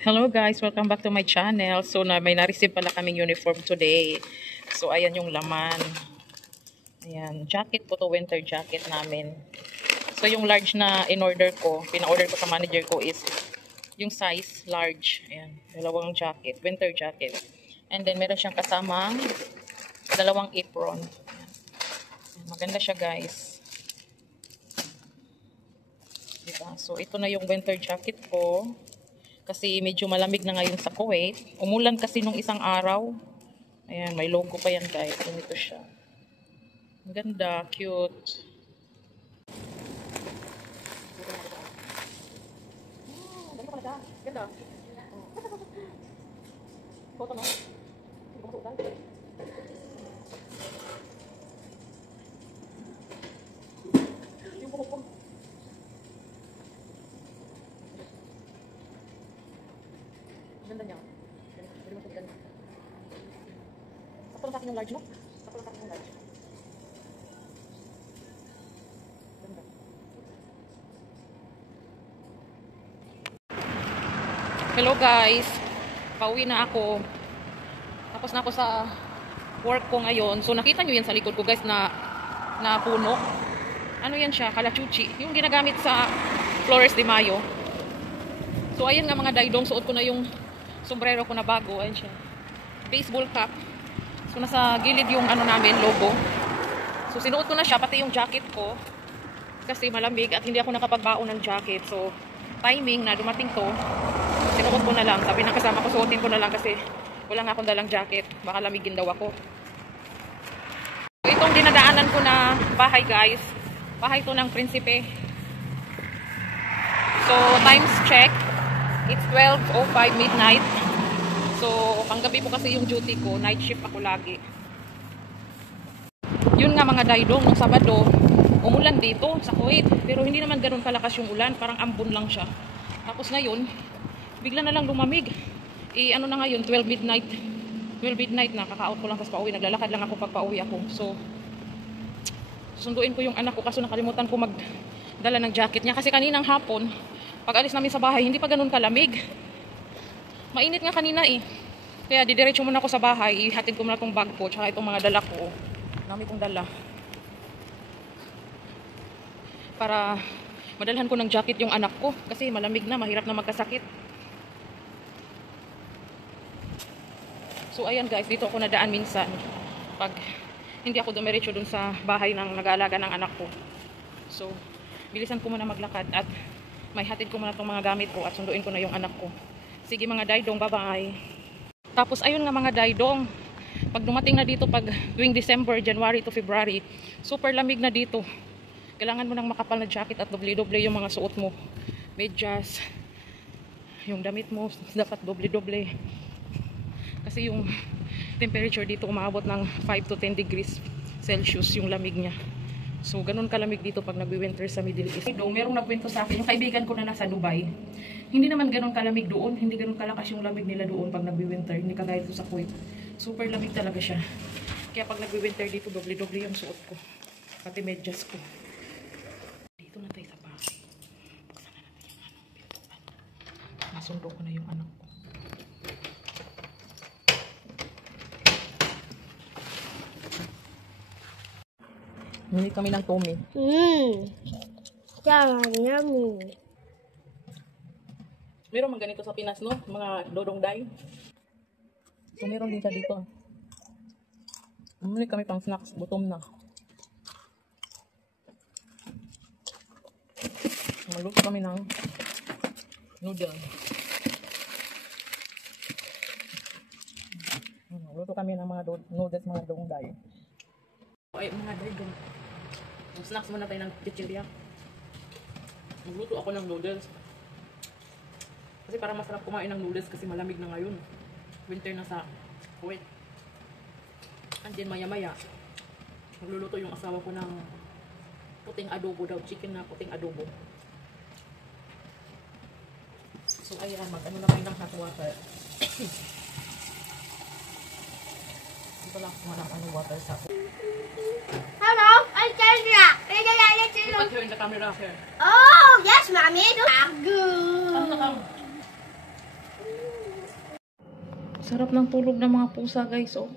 Hello guys, welcome back to my channel. So may na-receive pala kaming uniform today. So ayan yung laman. Ayan, jacket po to, winter jacket namin. So yung large na in-order ko, pina-order ko sa manager ko is yung size large. Ayan, dalawang jacket, winter jacket. And then meron siyang kasamang dalawang apron. Ayan, maganda siya guys. Diba? So ito na yung winter jacket ko. Kasi medyo malamig na ngayon sa Kuwait. Umulan kasi nung isang araw. Ayan, may logo pa yan guys. Ganito siya. Ang ganda, cute. Ganda pala siya. Ganda. Photo mo. Hindi ko masuutan. Yung buhok ko. Ganda niya. Pwede mo sabitan. Sakto lang sa akin yung large, no? Sakto lang sa akin yung large. Ganda. Hello guys. Pauwi na ako. Tapos na ako sa work ko ngayon. So nakita nyo yan sa likod ko guys na puno. Ano yan siya? Kalachuchi. Yung ginagamit sa Flores de Mayo. So ayan nga mga daydong. Suot ko na yung sombrero ko na bago. Ayan siya. Baseball cap. So nasa gilid yung ano namin, logo. So sinuot ko na siya, pati yung jacket ko. Kasi malamig at hindi ako nakapagbaon ng jacket. So timing na dumating to. Sinuot ko na lang. Sabi ng kasama ko, suotin ko na lang kasi wala nga akong dalang jacket. Baka lamigin daw ako. So itong dinadaanan ko na bahay guys. Bahay to ng Prinsipe. So times check. It's 12:05 midnight. So, panggabi po kasi yung duty ko. Night shift ako lagi. Yun nga mga daydong, nung Sabado, umulan dito sa Kuwait. Pero hindi naman ganun kalakas yung ulan. Parang ambon lang siya. Tapos ngayon, bigla na lang lumamig. Ano na ngayon, 12 midnight. 12 midnight na, kaka-out ko lang tapos pauwi. Naglalakad lang ako pag pauwi ako. So, susunduin ko yung anak ko kaso nakalimutan ko magdala ng jacket niya. Kasi kaninang hapon, pag alis namin sa bahay, hindi pa ganun kalamig. Mainit nga kanina eh. Kaya didiretso muna ako sa bahay. Ihatid ko muna itong bag ko. Tsaka itong mga dala ko. Dami kong dala. Para madalhan ko ng jacket yung anak ko. Kasi malamig na. Mahirap na magkasakit. So ayan guys. Dito ako nadaan minsan. Pag hindi ako dumiretso dun sa bahay ng nag-aalaga ng anak ko. So bilisan ko muna maglakad. At may hatid ko muna itong mga gamit ko. At sunduin ko na yung anak ko. Sige mga daydong, bye-bye. Tapos ayun nga mga daydong, pag dumating na dito pag tuwing December, January to February, super lamig na dito. Kailangan mo ng makapal na jacket at doble-doble yung mga suot mo. Medyas, yung damit mo dapat doble-doble. Kasi yung temperature dito umabot ng 5 to 10 degrees Celsius yung lamig niya. So ganun kalamig dito pag nagwi-winter sa Middle East. Merong nagkwento sa akin, yung kaibigan ko na nasa Dubai. Hindi naman ganun kalamig doon, hindi ganun kalakas yung lamig nila doon pag nagwi-winter, hindi kagaya dito sa Kuwait. Super lamig talaga siya. Kaya pag nagwi-winter dito, doble-doble yung suot ko. Pati medyas ko. Dito na tayo sa bahay. Buksan na natin yung pintuan. Nasundo ko na yung anak ko. Hindi kami ng Tommy. Yummy. Meron mga ganito sa Pinas, no? Mga dodong day. So, meron din siya dito. Bumili kami pang snacks. Gutom na. Magluto kami ng noodle. Magluto kami ng mga noodles, mga dodong day. Ay, mga day. Snacks muna tayo ng chichirya. Magluto ako ng noodles. Kasi para masarap kumain ng noodles kasi malamig na ngayon. Winter na sa Kuwait. And then maya-maya, magluluto yung asawa ko ng puting adobo daw. Chicken na puting adobo. So ayan, mag-ano na kayo ng hot water. pala ako ng water sa... Hello, I'm Sandra. Put her in the camera here. Oh, yes, mommy. Good. Ano ka? Sarap ng tulog ng mga pusa, guys, oh.